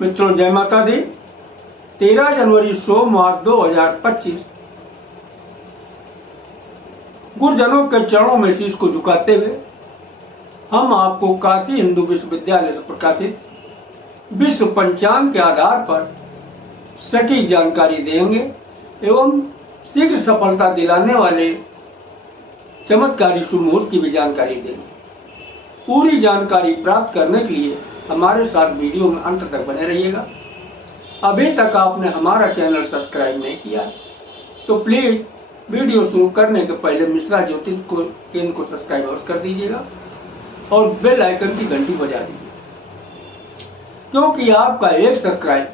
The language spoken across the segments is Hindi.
मित्रों, जय माता दी। 13 जनवरी सोमवार 2025 गुरुजनों के चरणों में शीश को झुकाते हुए हम आपको काशी हिंदू विश्वविद्यालय से प्रकाशित विश्व पंचांग के आधार पर सटीक जानकारी देंगे एवं शीघ्र सफलता दिलाने वाले चमत्कारी शुभ मुहूर्त की भी जानकारी देंगे। पूरी जानकारी प्राप्त करने के लिए हमारे साथ वीडियो में अंत तक बने रहिएगा। अभी तक आपने हमारा चैनल सब्सक्राइब नहीं किया तो प्लीज वीडियो शुरू करने के पहले मिश्रा ज्योतिष केंद्र को सब्सक्राइब अवश्य कर दीजिएगा और बेल आइकन की घंटी बजा दीजिए, क्योंकि आपका एक सब्सक्राइब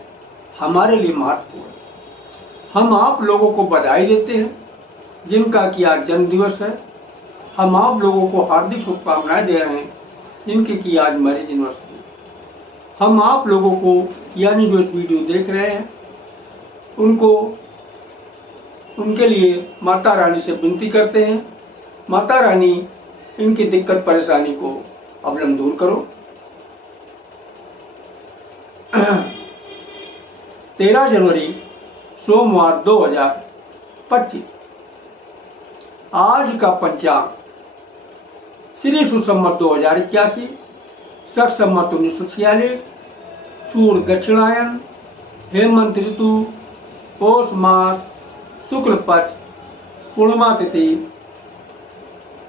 हमारे लिए महत्वपूर्ण है। हम आप लोगों को बधाई देते हैं जिनका कि आज जन्म दिवस है। हम आप लोगों को हार्दिक शुभकामनाएं दे रहे हैं जिनकी कि आज मैरिज एनिवर्सरी। हम आप लोगों को यानी जो इस वीडियो देख रहे हैं उनके लिए माता रानी से विनती करते हैं, माता रानी इनकी दिक्कत परेशानी को अवलंब दूर करो। 13 जनवरी सोमवार 2025 आज का पंचांग श्री सुसंवत 2081, शक संवत 1946, सूर्य दक्षिणायन, हेमंत ऋतु, पौष मास, शुक्ल पक्ष, पूर्णिमा तिथि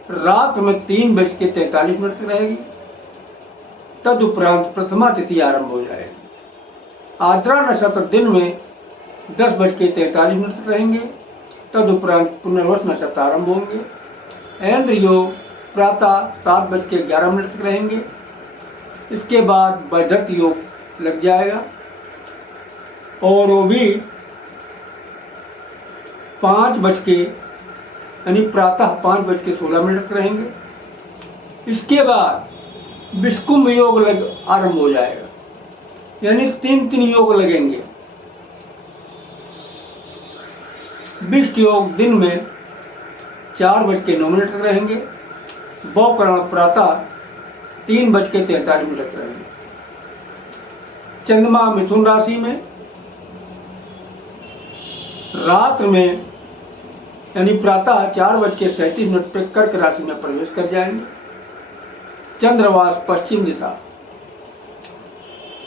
रात में 3:43 रहेगी। तदुपरांत प्रथमा तिथि आरंभ हो जाएगी। आद्रा नक्षत्र दिन में 10:43 रहेंगे। तदुपरांत पुनर्वस नक्षत्र आरंभ होंगे। ऐन्द्र योग प्रातः 7:11 रहेंगे। इसके बाद वैधत योग लग जाएगा और वो भी 5:16 रहेंगे। इसके बाद विषकुंभ योग आरंभ हो जाएगा, यानी 3 योग लगेंगे। विष्ट योग दिन में 4:09 रहेंगे। बौकरण प्रातः 3:43 रहेंगे। चंद्रमा मिथुन राशि में रात में यानी प्रातः 4:37 पर कर्क राशि में प्रवेश कर जाएंगे। चंद्रवास पश्चिम दिशा,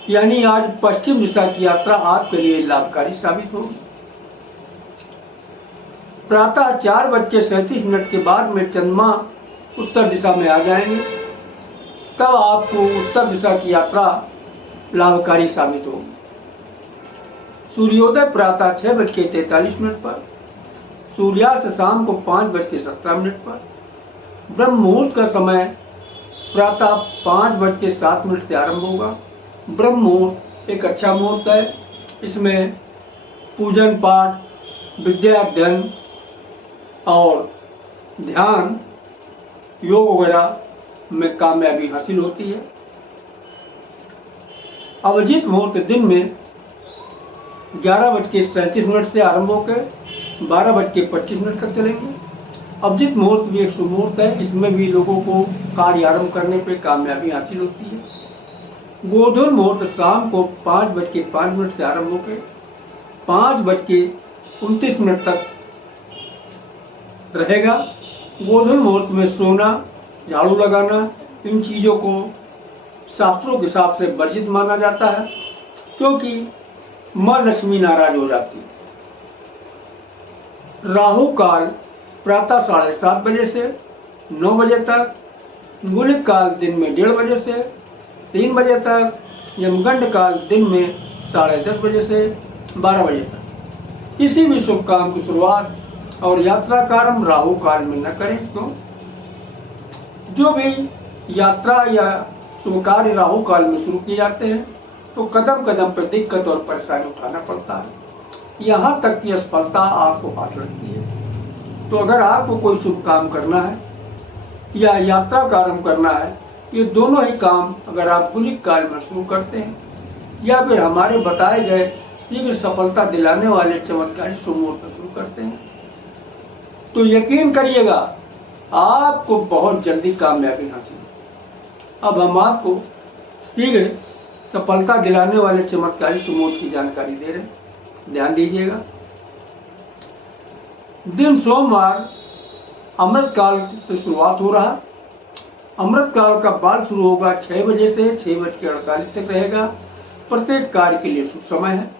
यानी आज पश्चिम दिशा की यात्रा आपके लिए लाभकारी साबित होगी। प्रातः 4:37 के बाद में चंद्रमा उत्तर दिशा में आ जाएंगे, तब आपको उत्तर दिशा की यात्रा लाभकारी साबित होगी। सूर्योदय प्रातः 6:43 पर, सूर्यास्त शाम को 5:17 पर। ब्रह्म मुहूर्त का समय प्रातः 5:07 से आरंभ होगा। ब्रह्म मुहूर्त एक अच्छा मुहूर्त है। इसमें पूजन पाठ, विद्या अध्ययन और ध्यान योग वगैरह में कामयाबी हासिल होती है। अभिजीत मुहूर्त दिन में 11:37 से आरंभ होकर 12:25 तक चलेंगे। अभिजीत मुहूर्त भी एक शुभ मुहूर्त है। इसमें भी लोगों को कार्य आरंभ करने पर कामयाबी हासिल होती है। गोधूल मुहूर्त शाम को 5:05 से आरंभ होकर 5:29 तक रहेगा। गोधूल मुहूर्त में सोना, झाड़ू लगाना, इन चीजों को शास्त्रों के हिसाब से वर्जित माना जाता है, क्योंकि मां लक्ष्मी नाराज हो जाती है। राहु काल प्रातः 7:30 से 9 बजे तक, गुलिक काल दिन में 1:30 से 3 बजे तक, यमगंड काल दिन में 10:30 से 12 बजे तक। किसी भी शुभ काम की शुरुआत और यात्रा का आरंभ राहु काल में न करें। क्यों? जो भी यात्रा या शुभ कार्य राहु काल में शुरू किए जाते हैं तो कदम कदम पर दिक्कत और परेशानी उठाना पड़ता है, यहाँ तक कि असफलता आपको हाथ लगती है। तो अगर आपको कोई शुभ काम करना है या यात्रा का आरंभ करना है, ये दोनों ही काम अगर आप गुलिक काल में शुरू करते हैं या फिर हमारे बताए गए शीघ्र सफलता दिलाने वाले चमत्कारी शुभ मुहूर्त में शुरू करते हैं, तो यकीन करिएगा आपको बहुत जल्दी कामयाबी हासिल। अब हम आपको शीघ्र सफलता दिलाने वाले चमत्कारी शुभ मुहूर्त की जानकारी दे रहे हैं, ध्यान दीजिएगा। दिन सोमवार अमृत काल से शुरुआत हो रहा। अमृत काल का बाल शुरू होगा 6 बजे से 6:48 तक रहेगा। प्रत्येक कार्य के लिए शुभ समय है।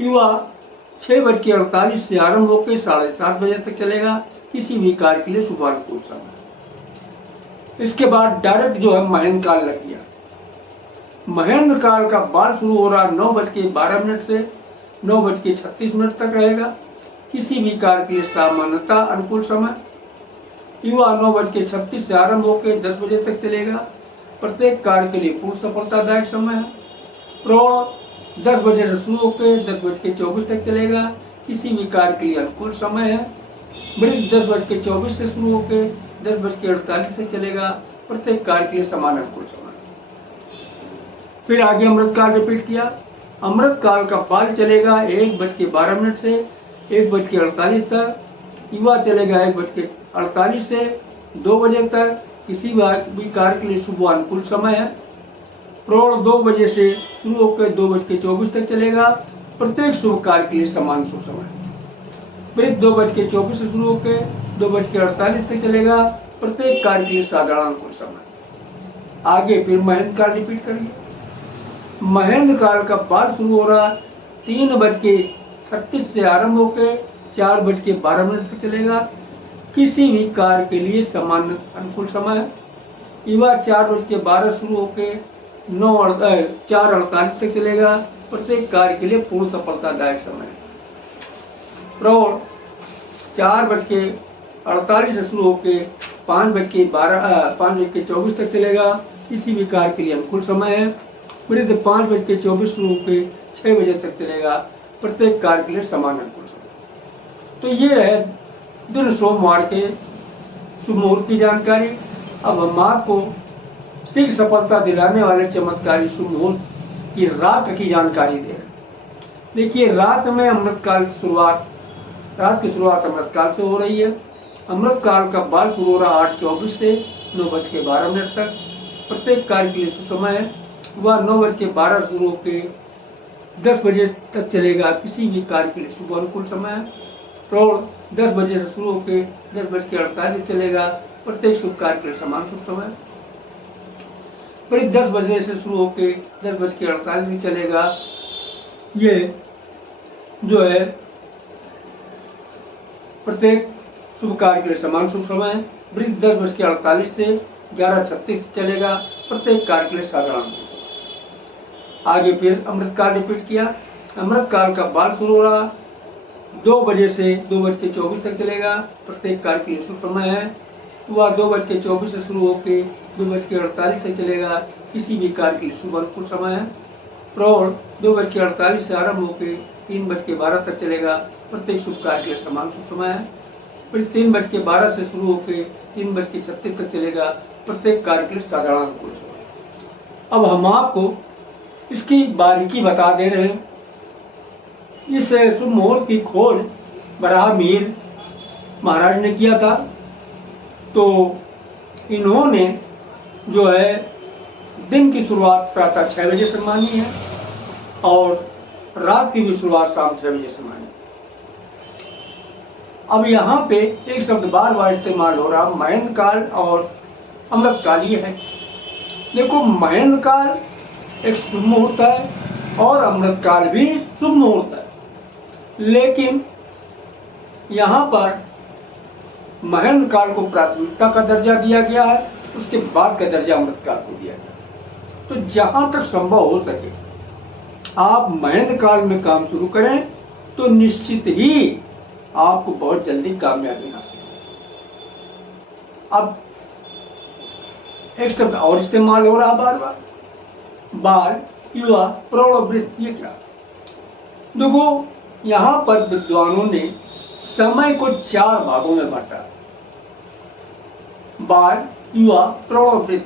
युवा 6:48 से आरंभ होकर 7:30 बजे तक चलेगा। किसी भी कार्य के लिए शुभ अनुकूल समय। इसके बाद डायरेक्ट जो है महेंद्र काल लग गया। महेंद्र काल का बाल शुरू हो रहा 9:12 से 9:36 तक रहेगा। किसी भी कार्य के लिए सामान्यतः अनुकूल समय। युवा 9:36 से आरंभ होकर 10 बजे तक चलेगा। प्रत्येक कार्य के लिए पूर्ण सफलतादायक समय है। प्रौढ़ 10 बजे से शुरू होकर 10:24 तक चलेगा। किसी भी कार्य के लिए अनुकूल समय है। वृद्ध 10:24 से शुरू होकर 10:48 तक चलेगा। प्रत्येक कार्य के लिए समान अनुकूल समय। फिर आगे अमृत काल रिपीट किया। अमृत काल का बाल चलेगा 1:12 से 1:48 तक। युवा चलेगा 1:48 से 2 बजे तक। किसी भी कार्य के लिए शुभ अनुकूल समय है। प्रौढ़ 2 बजे से शुरू होकर 2:24 तक चलेगा। प्रत्येक शुभ कार्य के लिए समान शुभ समय। वृद्ध 2:24 से शुरू होकर 2:48 तक चलेगा। प्रत्येक कार्य के लिए साधारण अनुकूल समय। आगे फिर महेंद्र काल रिपीट करिए। महेंद्र काल का बाल शुरू हो रहा 3:36 से आरंभ होकर 4:12 तक चलेगा। किसी भी कार्य के लिए समान अनुकूल समय है। युवा 4:12 शुरू होकर 4:48 तक चलेगा। प्रत्येक कार्य के लिए पूर्ण सफलतादायक समय है। प्रौढ़ 4:48 से शुरू होकर 5:24 तक चलेगा। किसी भी कार्य के लिए अनुकूल समय है। वृद्ध 5:24 शुरू होकर 6 बजे तक चलेगा। प्रत्येक कार्य के लिए समान अनुकूल समय। तो ये है दिन सोमवार के शुभ मुहूर्त की जानकारी। अब हम आपको शीघ्र सफलता दिलाने वाले चमत्कारी शुभ मुहूर्त की रात की जानकारी दे रहे हैं। देखिए, रात में रात की शुरुआत अमृत काल से हो रही है। अमृत काल का बाल शुरू हो रहा 8:24 से 9:12 तक। प्रत्येक कार्य के लिए शुभ समय है। वह 9:12 शुरू होकर 10 बजे तक चलेगा। किसी भी कार्य के लिए शुभ अनुकूल समय है। प्रौढ़ 10 बजे से शुरू होकर 10:48 चलेगा। प्रत्येक शुभ कार्य के लिए समान शुभ समय। वृद्ध 10 बजे से शुरू होकर 10:48 चलेगा। ये जो है प्रत्येक शुभ कार्य के लिए समान शुभ समय है। वृद्ध 10:48 से 11:36 चलेगा। प्रत्येक कार्य के लिए साधारण शुभ समय। आगे फिर अमृत काल रिपीट किया। अमृत काल का बाल शुरू हो रहा 2 बजे से 2:24 तक चलेगा। प्रत्येक कार्य के लिए शुभ समय है। वह 2:24 से शुरू होकर 2:48 तक चलेगा। किसी भी कार्य के लिए शुभ अनुकूल समय है। प्रौढ़ 2:48 से आरंभ होकर 3:12 तक चलेगा। प्रत्येक शुभ कार्य के लिए समान शुभ समय है। फिर 3:12 से शुरू होकर 3:36 तक चलेगा। प्रत्येक कार्य के लिए साधारण अनुकूल समय। अब हम आपको इसकी बारीकी बता दे रहे हैं। इस शुभ मुहूर्त की खोज बराह मीर महाराज ने किया था। तो इन्होंने जो है दिन की शुरुआत प्रातः 6 बजे से मानी है और रात की भी शुरुआत शाम 6 बजे से मानी। अब यहाँ पे एक शब्द बार बार इस्तेमाल हो रहा, महेंद्र काल और अमृत काल। ये है, देखो, महेंद्र काल एक शुभ मुहूर्त है और अमृत काल भी शुभ मुहूर्त है। लेकिन यहाँ पर महेंद्र काल को प्राथमिकता का दर्जा दिया गया है, उसके बाद का दर्जा अमृत काल को दिया गया। तो जहां तक संभव हो सके आप महेंद्र काल में काम शुरू करें तो निश्चित ही आपको बहुत जल्दी कामयाबी हासिल होगी। अब एक शब्द और इस्तेमाल हो रहा बार बार, बाल, युवा, प्रौढ़, वृद्ध। ये क्या? देखो, यहाँ पर विद्वानों ने समय को 4 भागों में बांटा, बाल, युवा, प्रौढ़, वृद्ध।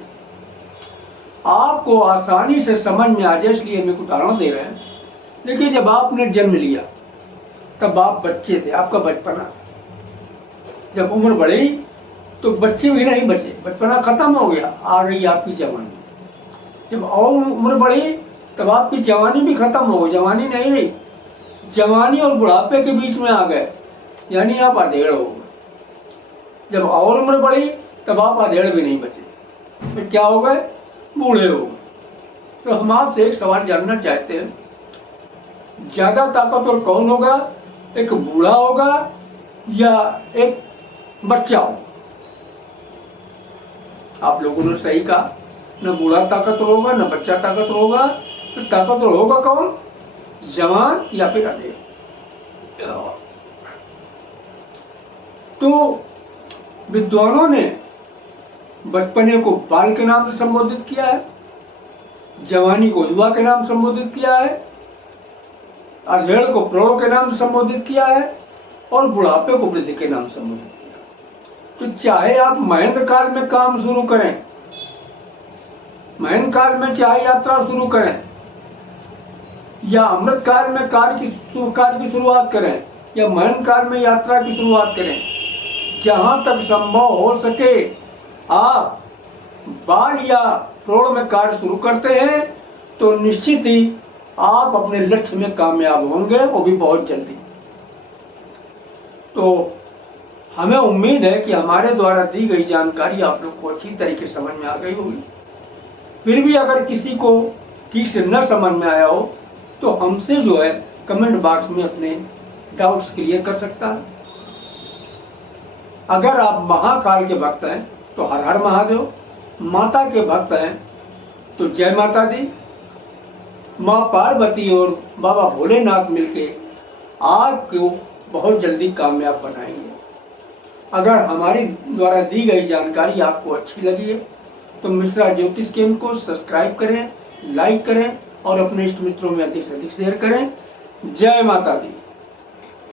आपको आसानी से समझ में आ जाए इसलिए हम एक उदाहरण दे रहे हैं। देखिए, जब आपने जन्म लिया तब आप बच्चे थे, आपका बचपना। जब उम्र बढ़ी तो बच्चे भी नहीं बचे, बचपना खत्म हो गया, आ गई आपकी जवानी। जब और उम्र बढ़ी तब आपकी जवानी भी खत्म हो, जवानी नहीं रही, जवानी और बुढ़ापे के बीच में आ गए, यानी आप अधेड़ हो गए। जब और उम्र बढ़ी तब आप अधेड़ भी नहीं बचे, फिर क्या हो गए, बूढ़े हो गए। तो हम आपसे एक सवाल जानना चाहते हैं, ज्यादा ताकतवर कौन होगा, एक बूढ़ा होगा या एक बच्चा होगा? आप लोगों ने सही कहा, न बूढ़ा ताकतवर होगा न बच्चा ताकतवर होगा, तो ताकतवर होगा कौन, जवान या फिर अधेड़। तो विद्वानों ने बचपने को बाल के नाम से संबोधित किया है, जवानी को युवा के नाम संबोधित किया है, अधेड़ को प्रौढ़ के नाम से संबोधित किया है और बुढ़ापे को वृद्धि के नाम से संबोधित किया है। तो चाहे आप महेंद्र काल में काम शुरू करें, महेंद्र काल में चाहे यात्रा शुरू करें या अमृत काल में कार्य की शुरुआत करें या महेंद्र काल में यात्रा की शुरुआत करें, जहां तक संभव हो सके आप बाल या प्रौढ़ में कार्य शुरू करते हैं तो निश्चित ही आप अपने लक्ष्य में कामयाब होंगे, वो भी बहुत जल्दी। तो हमें उम्मीद है कि हमारे द्वारा दी गई जानकारी आप लोग को अच्छी तरीके से समझ में आ गई होगी। फिर भी अगर किसी को ठीक से न समझ में आया हो तो हमसे जो है कमेंट बॉक्स में अपने डाउट्स क्लियर कर सकता है। अगर आप महाकाल के भक्त हैं तो हर हर महादेव, माता के भक्त हैं तो जय माता दी। माँ पार्वती और बाबा भोलेनाथ मिलके आपको बहुत जल्दी कामयाब बनाएंगे। अगर हमारी द्वारा दी गई जानकारी आपको अच्छी लगी है तो मिश्रा ज्योतिष केंद्र को सब्सक्राइब करें, लाइक करें और अपने इष्ट मित्रों में अधिक से अधिक शेयर करें। जय माता दी।